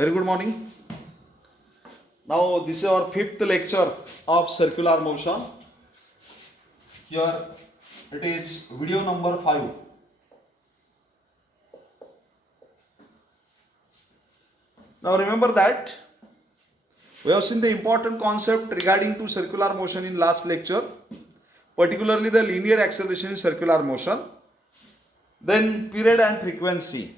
Very good morning. Now this is our fifth lecture of circular motion. Here it is video number 5. Now remember that we have seen the important concept regarding to circular motion in last lecture, particularly the linear acceleration in circular motion, then period and frequency.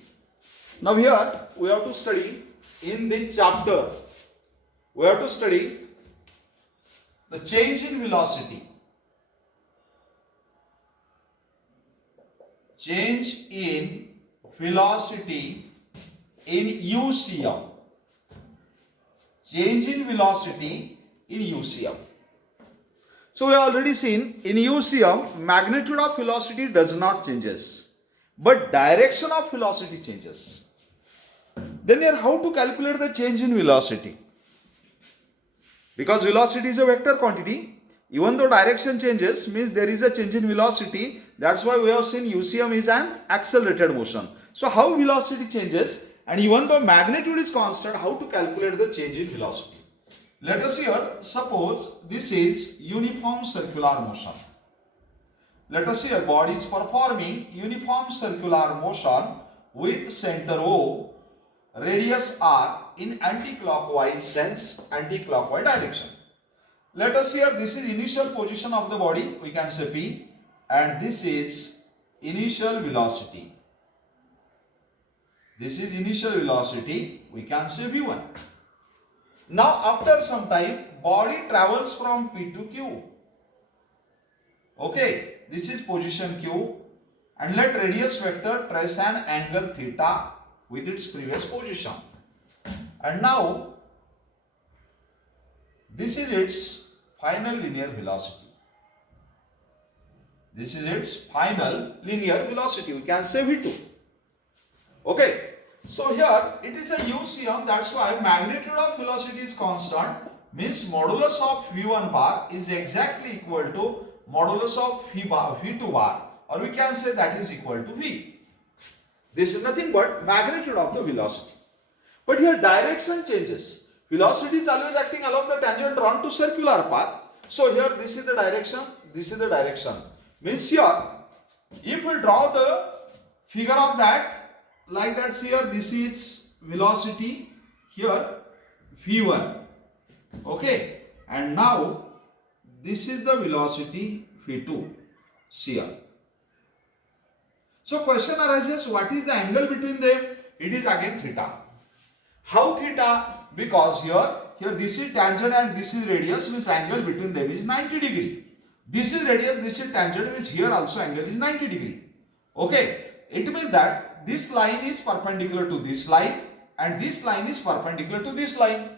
Now here we have to study in this chapter, we have to study the change in velocity. Change in velocity in UCM. Change in velocity in UCM. So we have already seen in UCM magnitude of velocity does not changes, but direction of velocity changes. Then here how to calculate the change in velocity? Because velocity is a vector quantity, even though direction changes means there is a change in velocity. That's why we have seen UCM is an accelerated motion. So how velocity changes, and even though magnitude is constant, how to calculate the change in velocity? Let us here suppose this is uniform circular motion. Let us here body is performing uniform circular motion with center O, radius R in anti-clockwise sense, anti-clockwise direction. Let us here, this is initial position of the body, we can say P, and this is initial velocity. This is initial velocity, we can say V1. Now after some time, body travels from P to Q. Okay, this is position Q, and let radius vector trace an angle theta with its previous position. And now this is its final linear velocity. This is its final linear velocity. We can say V2. Okay. So here it is a UCM. That's why magnitude of velocity is constant. Means modulus of V1 bar is exactly equal to modulus of V2 bar. Or we can say that is equal to V. This is nothing but magnitude of the velocity. But here direction changes. Velocity is always acting along the tangent drawn to circular path. So here this is the direction, this is the direction. Means here, if we draw the figure of that, like that, here this is velocity, here V1. Okay. And now this is the velocity V2. Here. So question arises, what is the angle between them? It is again theta. How theta? Because here this is tangent and this is radius, means angle between them is 90 degree. This is radius, this is tangent, means here also angle is 90 degree. Okay. It means that this line is perpendicular to this line and this line is perpendicular to this line.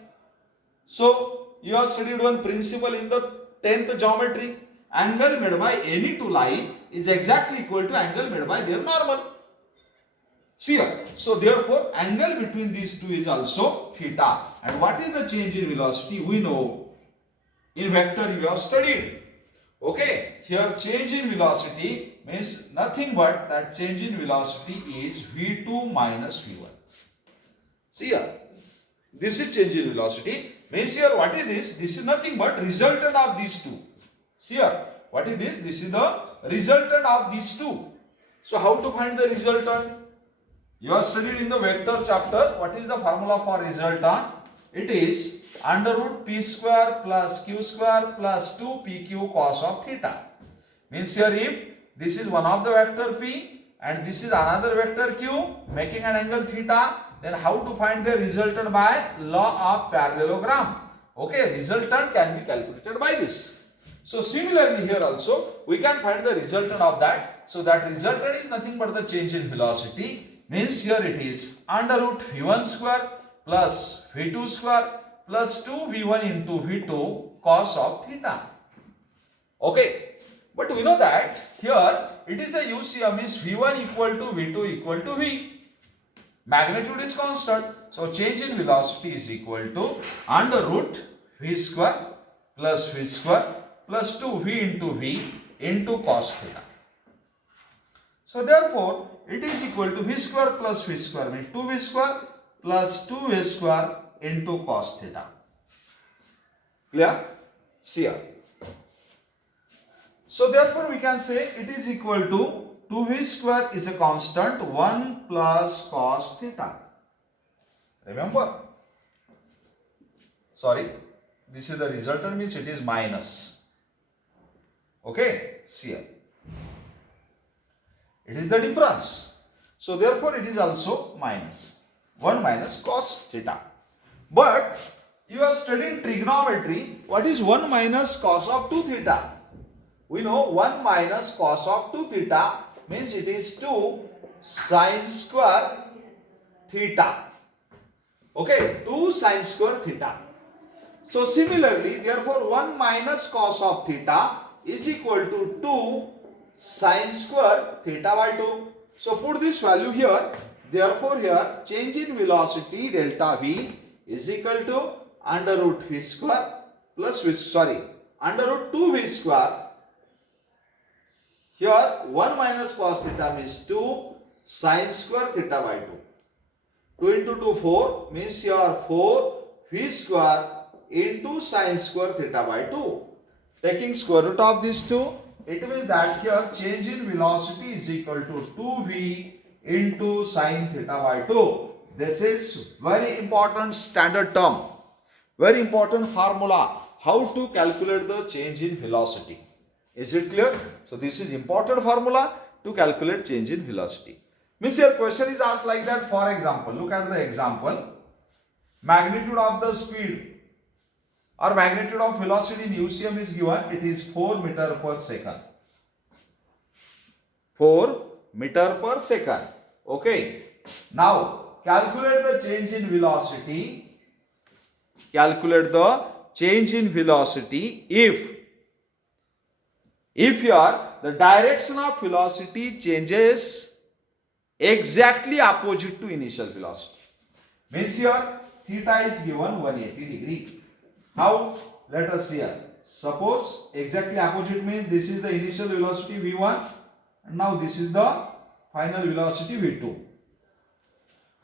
So you have studied one principle in the 10th geometry. Angle made by any two line is exactly equal to angle made by their normal. See here. So therefore angle between these two is also theta. And what is the change in velocity? We know in vector you have studied. Okay. Here change in velocity means nothing but that change in velocity is V2 minus V1. See here. This is change in velocity. Means here what is this? This is nothing but resultant of these two. See here, what is this? This is the resultant of these two. So how to find the resultant? You have studied in the vector chapter. What is the formula for resultant? It is under root p square plus q square plus 2 pq cos of theta. Means here if this is one of the vector p and this is another vector q making an angle theta, then how to find the resultant? By law of parallelogram. Okay, resultant can be calculated by this. So similarly here also we can find the resultant of that. So that resultant is nothing but the change in velocity. Means here it is under root v1 square plus v2 square plus 2v1 into v2 cos of theta. Okay. But we know that here it is a UCM, means v1 equal to v2 equal to v. Magnitude is constant. So change in velocity is equal to under root v square plus v square plus 2v into v into cos theta. So therefore it is equal to v square plus v square means 2v square plus 2v square into cos theta. Clear? See here. So therefore we can say it is equal to 2v square is a constant, 1 plus cos theta. Remember? Sorry, this is the resultant, means it is minus. Okay, see here. It is the difference. So therefore it is also minus. 1 minus cos theta. But you are studying trigonometry. What is 1 minus cos of 2 theta? We know 1 minus cos of 2 theta means it is 2 sin square theta. Okay, 2 sin square theta. So similarly, therefore 1 minus cos of theta is equal to 2 sin square theta by 2. So put this value here. Therefore here change in velocity delta v is equal to under root v square plus under root 2v square. Here 1 minus cos theta means 2 sin square theta by 2. 2 into 2 4 means here 4 v square into sin square theta by 2. Taking square root of these two, it means that here change in velocity is equal to 2v into sin theta by 2. This is very important standard term, very important formula, how to calculate the change in velocity. Is it clear? So this is important formula to calculate change in velocity. Means your question is asked like that. For example, look at the example. Magnitude of the speed or magnitude of velocity in UCM is given. It is 4 meter per second. 4 meter per second. Okay. Now calculate the change in velocity. Calculate the change in velocity if here the direction of velocity changes exactly opposite to initial velocity. Means here theta is given 180 degree. How? Let us see here. Suppose exactly opposite means this is the initial velocity v1 and now this is the final velocity v2.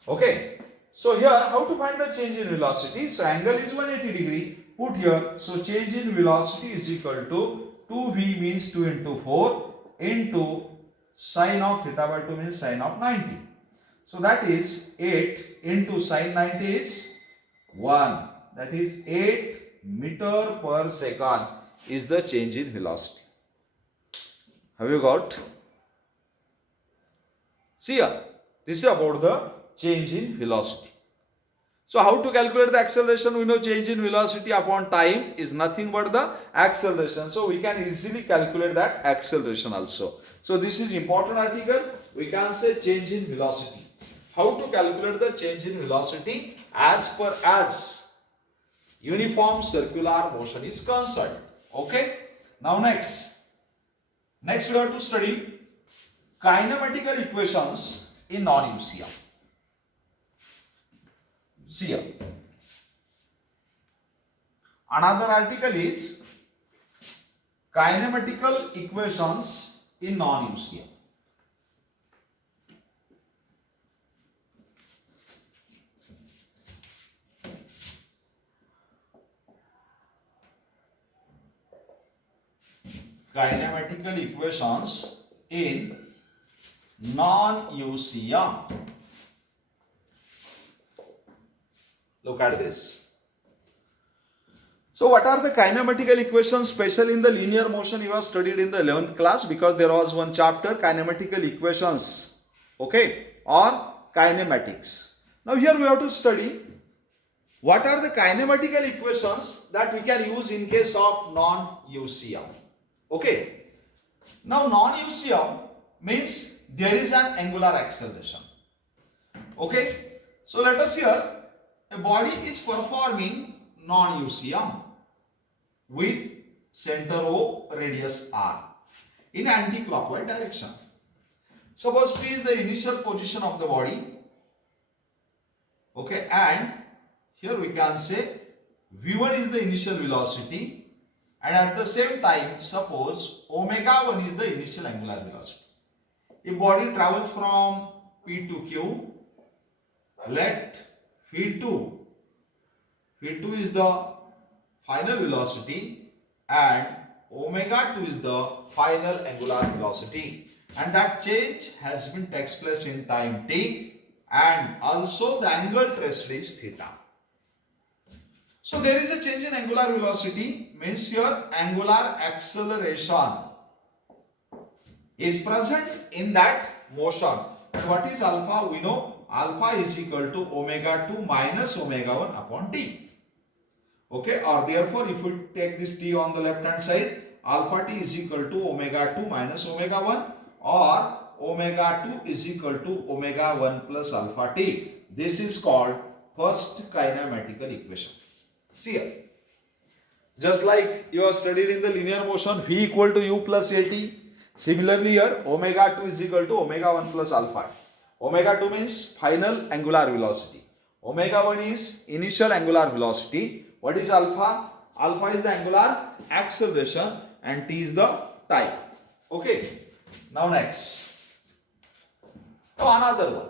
Okay. So here how to find the change in velocity? So angle is 180 degree. Put here. So change in velocity is equal to 2v means 2 into 4 into sine of theta by 2 means sine of 90. So that is 8 into sine 90 is 1. That is 8 meter per second is the change in velocity. Have you got? See here. This is about the change in velocity. So how to calculate the acceleration? We know change in velocity upon time is nothing but the acceleration. So we can easily calculate that acceleration also. So this is important article. We can say change in velocity. How to calculate the change in velocity as per as uniform circular motion is concerned. Okay. Now next we have to study kinematical equations in non-UCM. See here. Another article is kinematical equations in non-UCM. Kinematical equations in non-UCM. Look at this. So what are the kinematical equations, especially in the linear motion you have studied in the 11th class, because there was one chapter kinematical equations, okay, or kinematics. Now here we have to study what are the kinematical equations that we can use in case of non-UCM. Okay. Now non-UCM means there is an angular acceleration. Okay. So let us here, a body is performing non-UCM with center O, radius R in anti-clockwise direction. Suppose P is the initial position of the body. Okay, and here we can say V1 is the initial velocity, and at the same time suppose omega 1 is the initial angular velocity. If body travels from P to Q, let v2 is the final velocity and omega 2 is the final angular velocity, and that change has been takes place in time t, and also the angle traced is theta. So there is a change in angular velocity, means your angular acceleration is present in that motion. And what is alpha? We know alpha is equal to omega 2 minus omega 1 upon t. Okay, or therefore if we take this t on the left hand side, alpha t is equal to omega 2 minus omega 1, or omega 2 is equal to omega 1 plus alpha t. This is called first kinematical equation. See here, just like you have studied in the linear motion, v equal to u plus at. Similarly here, omega 2 is equal to omega 1 plus alpha. Omega 2 means final angular velocity. Omega 1 is initial angular velocity. What is alpha? Alpha is the angular acceleration and t is the time. Okay. Now next. Now another one.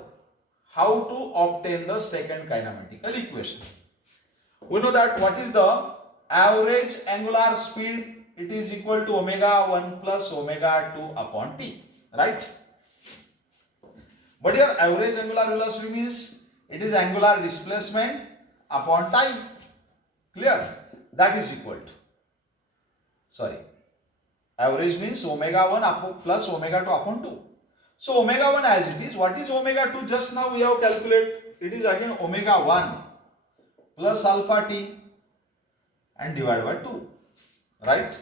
How to obtain the second kinematical equation? We know that what is the average angular speed? It is equal to omega 1 plus omega 2 upon t, right? But your average angular velocity means it is angular displacement upon time. Clear? That is equal to, average means omega 1 plus omega 2 upon 2. So omega 1 as it is, what is omega 2? Just now we have calculated. It is again omega 1 plus alpha t and divided by 2. Right?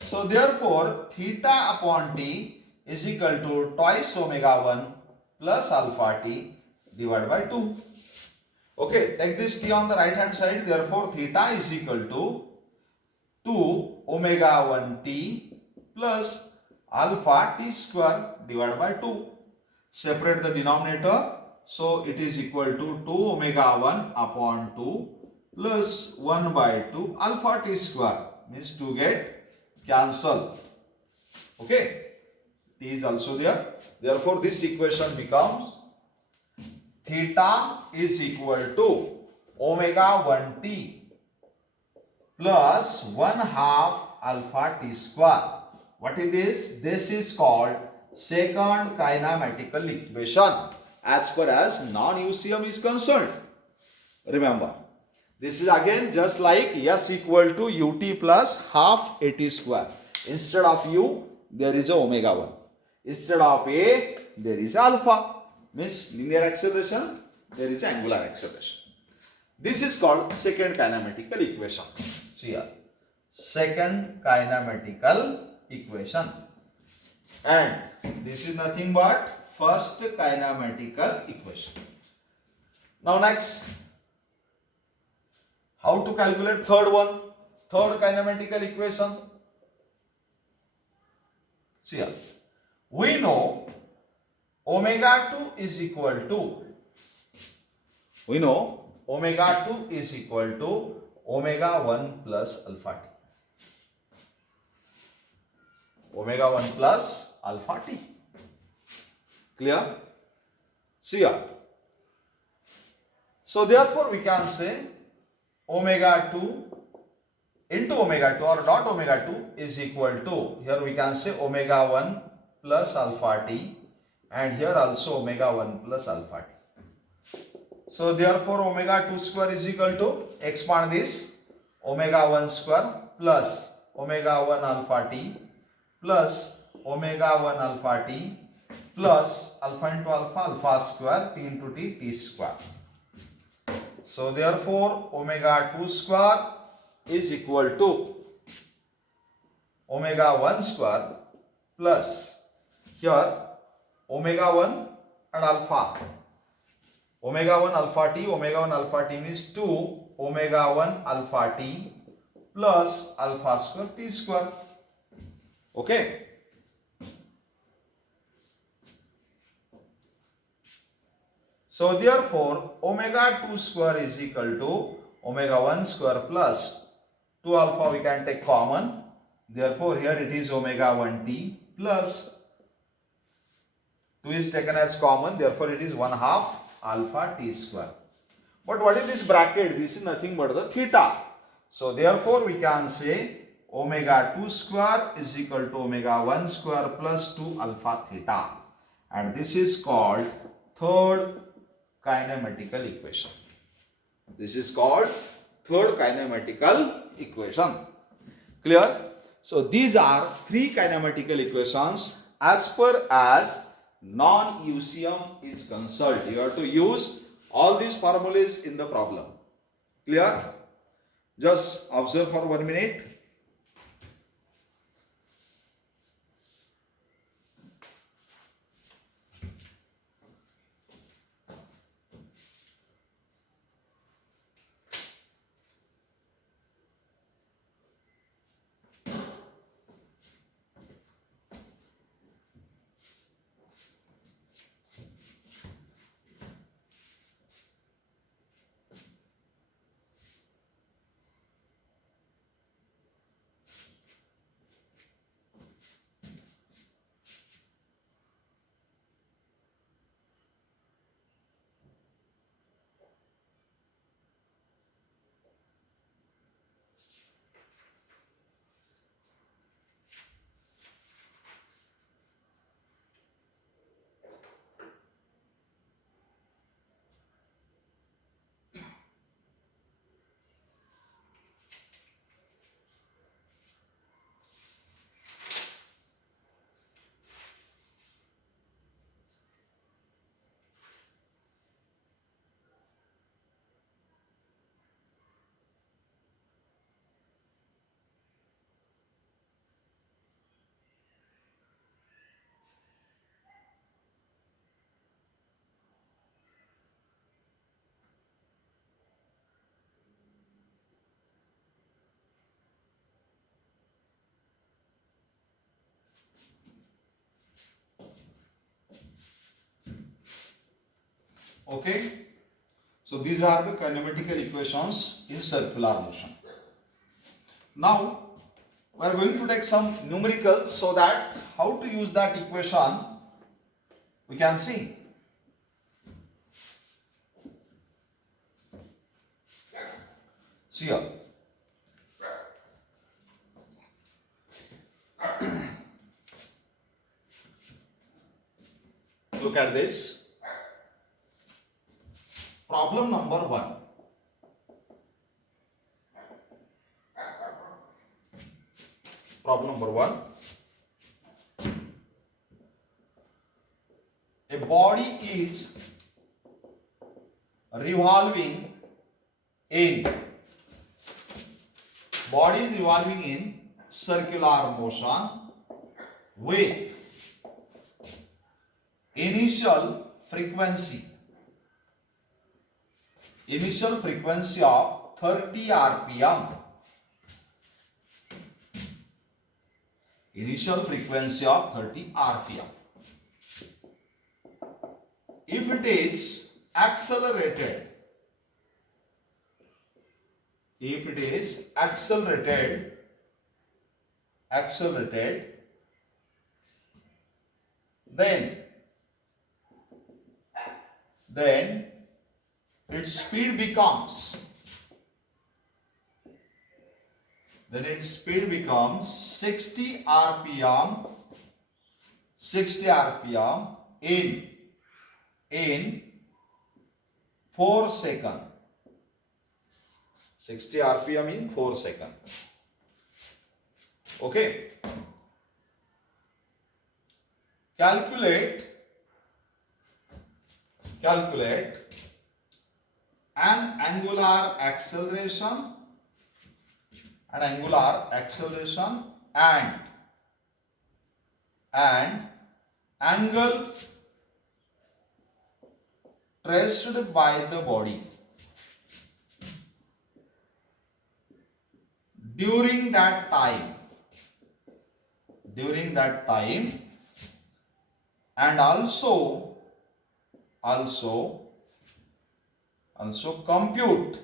So therefore theta upon t is equal to twice omega 1 plus alpha t divided by 2. Okay, take this t on the right hand side. Therefore theta is equal to 2 omega 1 t plus alpha t square divided by 2. Separate the denominator. So it is equal to 2 omega 1 upon 2 plus 1 by 2 alpha t square, means to get cancel. Okay, t is also there. Therefore this equation becomes theta is equal to omega 1 t plus 1 half alpha t square. What is this? This is called second kinematical equation as far as non-UCM is concerned. Remember, this is again just like S equal to ut plus half at square. Instead of u, there is a omega 1. Instead of a, there is alpha. Means linear acceleration, there is angular acceleration. This is called second kinematical equation. See here, second kinematical equation. And this is nothing but first kinematical equation. Now next, how to calculate third one, third kinematical equation? See here, we know omega 2 is equal to, omega 2 is equal to omega 1 plus alpha t. Omega 1 plus alpha t. Clear? See here. So therefore we can say omega 2 into omega 2 or dot omega 2 is equal to, here we can say omega 1 plus alpha t, and here also omega 1 plus alpha t. So therefore omega 2 square is equal to, expand this, omega 1 square plus omega 1 alpha t plus omega 1 alpha t plus alpha into alpha, alpha square, t into t, t square. So therefore omega 2 square is equal to omega 1 square plus here omega 1 and alpha. Omega 1 alpha t means 2 omega 1 alpha t plus alpha square t square. Okay. So therefore omega 2 square is equal to omega 1 square plus 2 alpha we can take common. Therefore here it is omega 1 t plus 2 is taken as common. Therefore it is 1 half alpha t square. But what is this bracket? This is nothing but the theta. So therefore we can say omega 2 square is equal to omega 1 square plus 2 alpha theta. And this is called third kinematical equation. This is called third kinematical equation. Clear? So these are three kinematical equations as per as non-UCM is concerned. You have to use all these formulas in the problem. Clear? Just observe for 1 minute. Okay. So these are the kinematical equations in circular motion. Now we are going to take some numericals so that how to use that equation we can see. See here. Look at this. Problem number 1. Problem number 1. A body is revolving in circular motion with initial frequency of 30 rpm. Initial frequency of 30 rpm. If it is accelerated, then its speed becomes 60 rpm in 4 seconds. 60 rpm in 4 seconds. Okay. Calculate an angular acceleration and angle traced by the body during that time, and also compute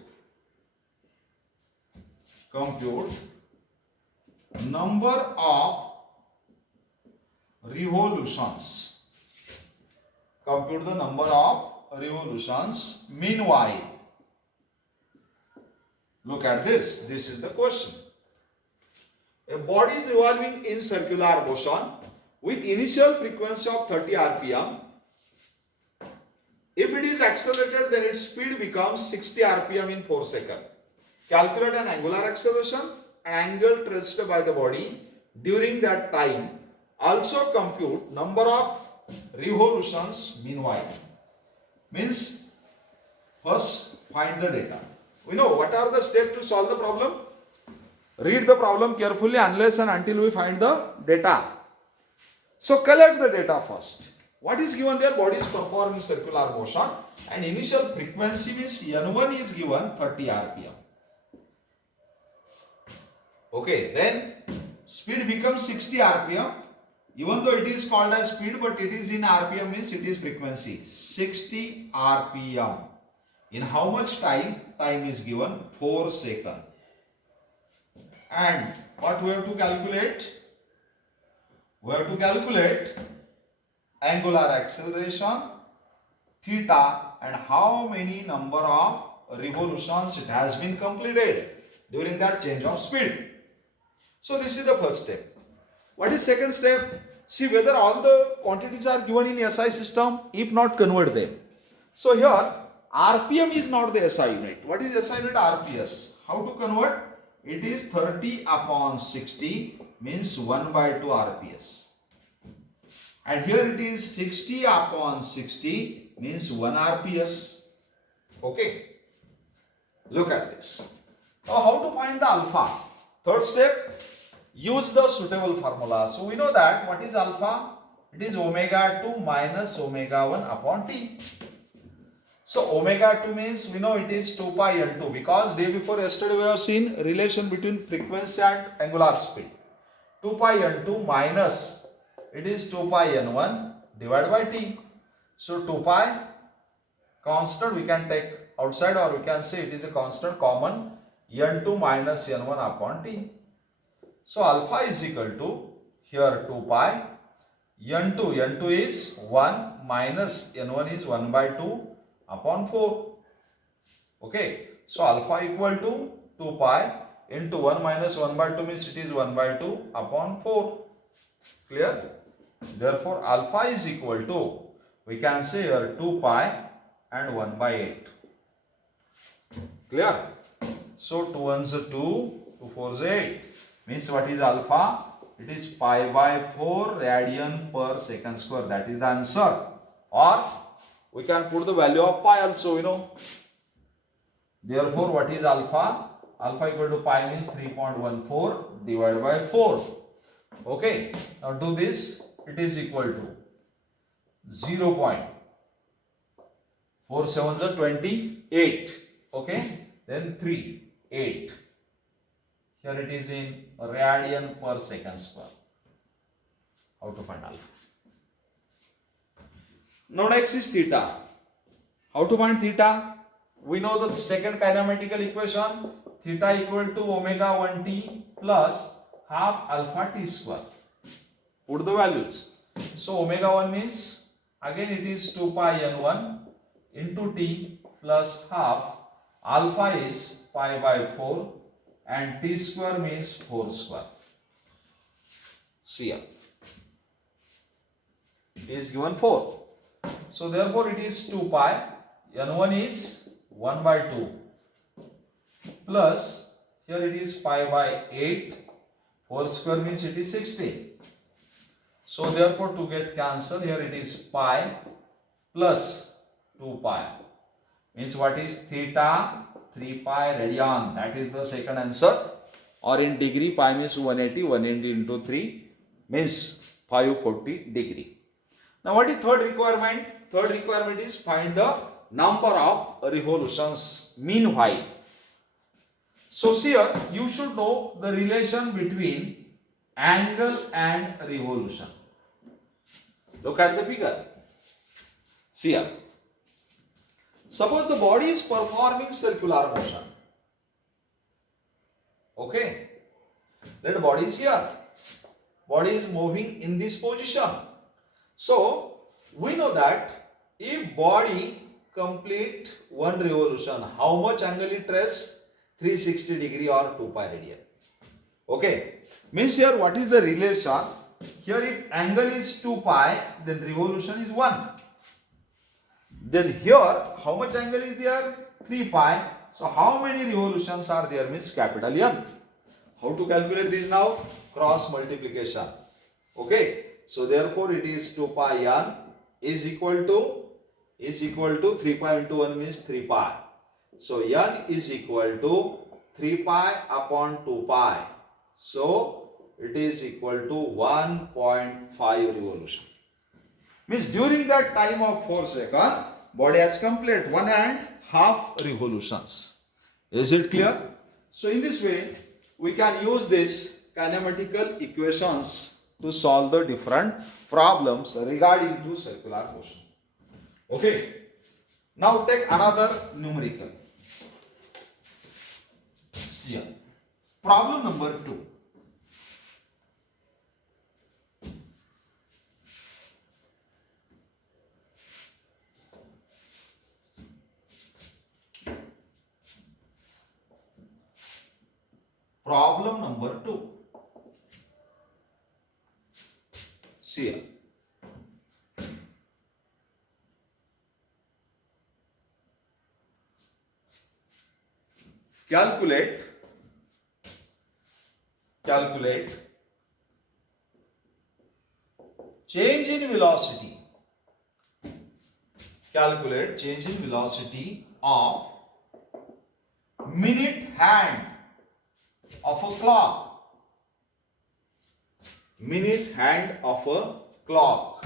number of revolutions. Compute the number of revolutions. Meanwhile, Look at this. This is the question. A body is revolving in circular motion with initial frequency of 30 rpm. If it is accelerated, then its speed becomes 60 rpm in 4 seconds. Calculate an angular acceleration and angle traced by the body during that time. Also compute number of revolutions meanwhile. Means first find the data. We know what are the steps to solve the problem. Read the problem carefully unless and until we find the data. So collect the data first. What is given there? Body is performing circular motion and initial frequency means N1 is given 30 rpm. Okay, then speed becomes 60 rpm. Even though it is called as speed, but it is in rpm means it is frequency. 60 rpm. In how much time? Time is given 4 seconds. And what we have to calculate? We have to calculate angular acceleration, theta, and how many number of revolutions it has been completed during that change of speed. So this is the first step. What is second step? See whether all the quantities are given in SI system. If not, convert them. So here RPM is not the SI unit. What is SI unit? RPS. How to convert? It is 30 upon 60 means 1 by 2 RPS. And here it is 60 upon 60 means 1 RPS. Okay. Look at this. Now how to find the alpha? Third step, use the suitable formula. So we know that what is alpha? It is omega 2 minus omega 1 upon t. So omega 2 means we know it is 2 pi n2 because day before yesterday we have seen relation between frequency and angular speed. 2 pi n2 minus it is 2 pi n1 divided by t. So 2 pi constant we can take outside or we can say it is a constant common n2 minus n1 upon t. So alpha is equal to here 2 pi n2 is 1 minus n1 is 1 by 2 upon 4. Okay. So alpha equal to 2 pi into 1 minus 1 by 2 means it is 1 by 2 upon 4. Clear? Therefore alpha is equal to, we can say here 2 pi and 1 by 8. Clear? So 2 ones are 2, 2 fours are 8. Means what is alpha? It is pi by 4 radian per second square. That is the answer. Or we can put the value of pi also, you know. Therefore, what is alpha? Alpha equal to pi means 3.14 divided by 4. Okay. Now do this. It is equal to 0.47 is 28. Okay. Then 3, 8. Here it is in radian per second square. How to find alpha? Now next is theta. How to find theta? We know the second kinematical equation. Theta equal to omega 1t plus half alpha t square. Put the values. So omega 1 means again it is 2 pi n1 into t plus half. Alpha is pi by 4 and t square means 4 square. See here. It is given 4. So therefore it is 2 pi. N1 is 1 by 2 plus here it is pi by 8. 4 square means it is 16. So therefore to get cancel here it is pi plus 2 pi. Means what is theta? 3 pi radian. That is the second answer. Or in degree pi means 180. 180 into 3 means 540 degree. Now what is third requirement? Third requirement is find the number of revolutions meanwhile. So here you should know the relation between angle and revolution. Look at the figure. See here. Suppose the body is performing circular motion. Okay. That body is here. Body is moving in this position. So we know that if body complete one revolution, how much angle it rests? 360 degree or 2 pi radian. Okay, means here what is the relation? Here if angle is 2 pi, then revolution is 1. Then here how much angle is there? 3 pi. So how many revolutions are there means capital N. How to calculate this now? Cross multiplication. Okay, so therefore it is 2 pi N is equal to 3 pi into 1 means 3 pi. So N is equal to 3 pi upon 2 pi. So it is equal to 1.5 revolution. Means during that time of 4 seconds, body has completed 1.5 revolutions. Is it clear? So in this way, we can use this kinematical equations to solve the different problems regarding to circular motion. Okay. Now take another numerical. Here. Problem number 2. Problem number 2. See here. Calculate change in velocity. Calculate change in velocity of minute hand of a clock. Minute hand of a clock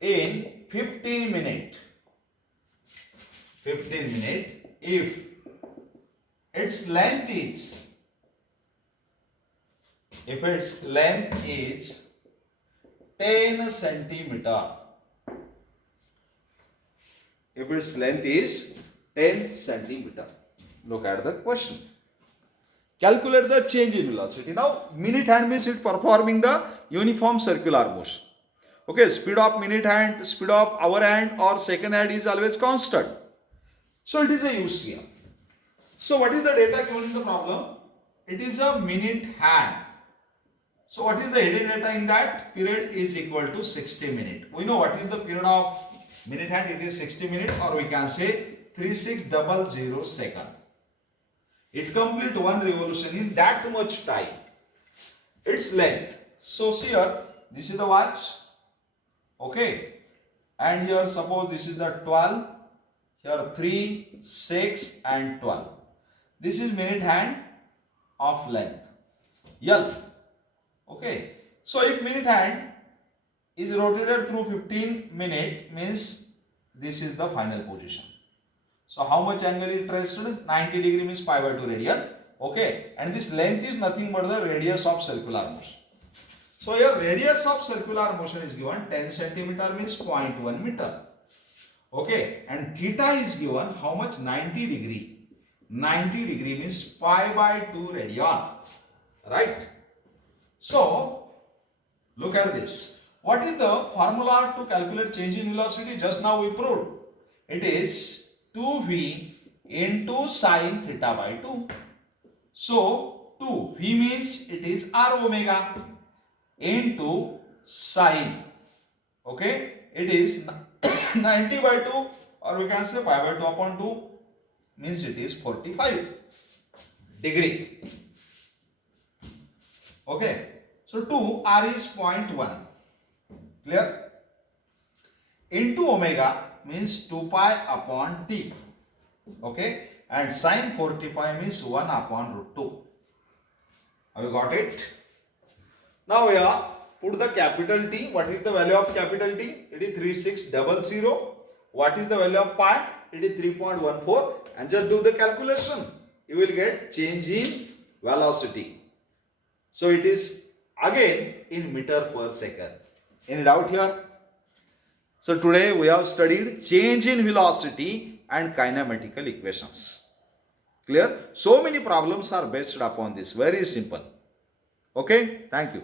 in 15 minutes. 15 minutes if its length is 10 centimeter. If its length is 10 centimeter. Look at the question. Calculate the change in velocity. Now, minute hand means it performing the uniform circular motion. Okay, speed of minute hand, speed of hour hand or second hand is always constant. So, it is a used here. So, what is the data given in the problem? It is a minute hand. So, what is the hidden data in that? Period is equal to 60 minutes. We know what is the period of minute hand. It is 60 minutes, or we can say 3600 seconds. It complete one revolution in that much time. Its length. So here, this is the watch. Okay. And here suppose this is the 12. Here 3, 6 and 12. This is minute hand of length. L. Okay. So if minute hand is rotated through 15 minutes, means this is the final position. So how much angle is traced? 90 degree means pi by 2 radian. Okay. And this length is nothing but the radius of circular motion. So here radius of circular motion is given 10 centimeter means 0.1 meter. Okay. And theta is given how much? 90 degree. 90 degree means pi by 2 radian. Right. So look at this. What is the formula to calculate change in velocity? Just now we proved. It is 2v into sine theta by 2. So 2v means it is r omega into sine. Okay, it is 90 by 2, or we can say pi by 2 upon 2 means it is 45 degree. Okay, so 2 r is 0.1. Clear? Into omega means 2 pi upon t. Okay, and sine 45 means 1 upon root 2. Have you got it? Now we are put the capital T. What is the value of capital T? It is 3600. What is the value of pi? It is 3.14. And just do the calculation. You will get change in velocity. So it is again in meter per second. Any doubt here? So today we have studied change in velocity and kinematical equations. Clear? So many problems are based upon this. Very simple. Okay? Thank you.